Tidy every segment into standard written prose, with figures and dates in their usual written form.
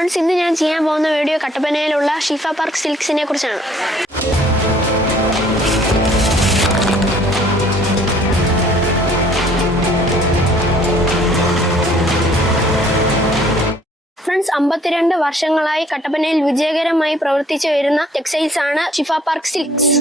Friends, ഇന്ന് ഞാൻ ചെയ്യാൻ പോകുന്ന വീഡിയോ കട്ടപ്പനയിലുള്ള ഷിഫ പാർക്ക് സിൽക്സിനെ കുറിച്ചാണ്. ഫ്രണ്ട്സ്, 52 വർഷങ്ങളായി കട്ടപ്പനയിൽ വിജയകരമായി പ്രവർത്തിച്ചു വരുന്ന ടെക്സ്റ്റൈൽസ് ആണ് ഷിഫ പാർക്ക് സിൽക്സ്.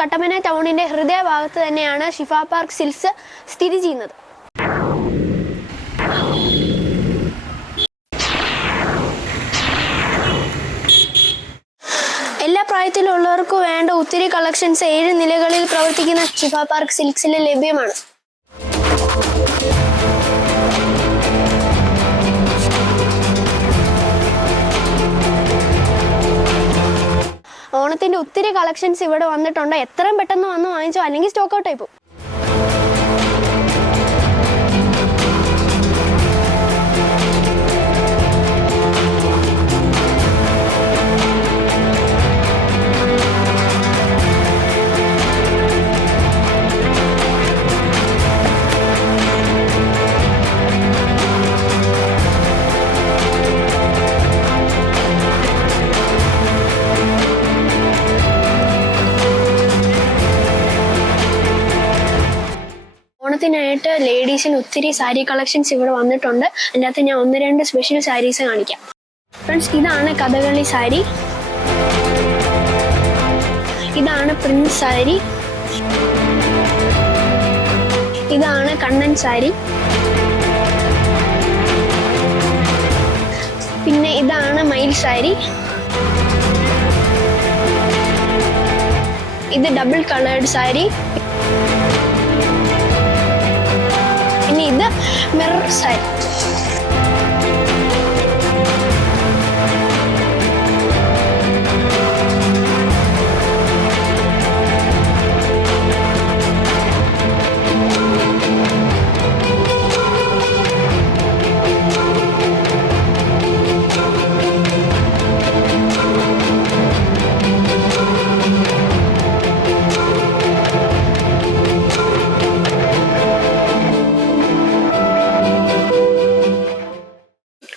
കട്ടപ്പന ടൗണിന്റെ ഹൃദയഭാഗത്ത് തന്നെയാണ് ഷിഫ പാർക്ക് സിൽക്സ് സ്ഥിതി ചെയ്യുന്നത്. എല്ലാ പ്രായത്തിലുള്ളവർക്കും വേണ്ട ഒത്തിരി കളക്ഷൻസ് 7 നിലകളിൽ പ്രവർത്തിക്കുന്ന ഷിഫ പാർക്ക് സിൽക്സിൽ ലഭ്യമാണ്. ഓണത്തിന്റെ ഒത്തിരി കളക്ഷൻസ് ഇവിടെ വന്നിട്ടുണ്ട്. എത്രയും പെട്ടെന്ന് വന്ന് വാങ്ങിച്ചോ, അല്ലെങ്കിൽ സ്റ്റോക്ക് ഔട്ട് ആയി പോകും. ഓണത്തിനായിട്ട് ലേഡീസിന് ഒത്തിരി സാരി കളക്ഷൻസ് ഇവിടെ വന്നിട്ടുണ്ട്. അതിൻ്റെ അകത്ത് ഞാൻ 1-2 സ്പെഷ്യൽ സാരീസ് കാണിക്കാം. ഫ്രണ്ട്സ്, ഇതാണ് കഥകളി സാരി, ഇതാണ് പ്രിൻസ് സാരി, ഇതാണ് കണ്ണൻ സാരി, പിന്നെ ഇതാണ് മയിൽ സാരി, ഇത് ഡബിൾ കളേർഡ് സാരി, പിന്നെ ഇത് മിറർ സാരി.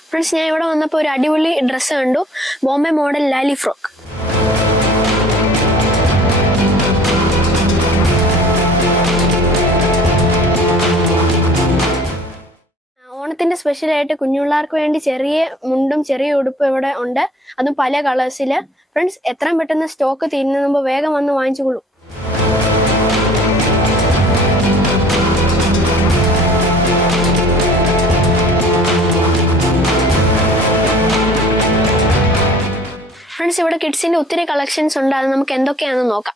ഫ്രണ്ട്സ്, ഞാൻ ഇവിടെ വന്നപ്പോൾ ഒരു അടിപൊളി ഡ്രസ്സ് കണ്ടു. Bombay model Lali frock. ഓണത്തിന്റെ സ്പെഷ്യലായിട്ട് കുഞ്ഞുപിള്ളേർക്ക് വേണ്ടി ചെറിയ മുണ്ടും ചെറിയ ഉടുപ്പും ഇവിടെ ഉണ്ട്. അതും പല കളേഴ്സില്. ഫ്രണ്ട്സ്, എത്രയും പെട്ടെന്ന് സ്റ്റോക്ക് തീരുന്നതിന് മുമ്പ് വേഗം വന്ന് വാങ്ങിച്ചുകൊള്ളൂ. ഫ്രണ്ട്സ്, ഇവിടെ കിഡ്സിന്റെ ഒത്തിരി കളക്ഷൻസ് ഉണ്ട്. അത് നമുക്ക് എന്തൊക്കെയാണെന്ന് നോക്കാം.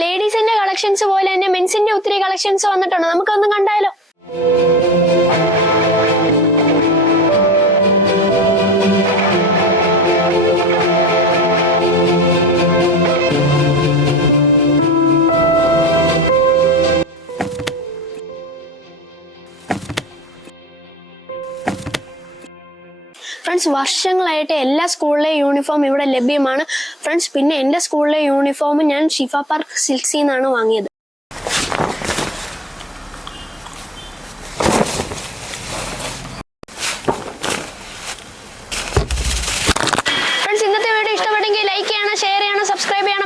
ലേഡീസിന്റെ കളക്ഷൻസ് പോലെ തന്നെ മെൻസിന്റെ ഒത്തിരി കളക്ഷൻസ് വന്നിട്ടുണ്ട്. നമുക്കൊന്നും കണ്ടാലോ? ഫ്രണ്ട്സ്, വർഷങ്ങളായിട്ട് എല്ലാ സ്കൂളിലെ യൂണിഫോം ഇവിടെ ലഭ്യമാണ്. ഫ്രണ്ട്സ്, പിന്നെ എൻ്റെ സ്കൂളിലെ യൂണിഫോം ഞാൻ ഷിഫ പാർക്ക് സിൽക്സിൽ നിന്നാണ് വാങ്ങിയത്. ഫ്രണ്ട്സ്, ഇന്നത്തെ വീഡിയോ ഇഷ്ടപ്പെട്ടെങ്കിൽ ലൈക്ക് ചെയ്യണം, ഷെയർ ചെയ്യണം, സബ്സ്ക്രൈബ് ചെയ്യണം.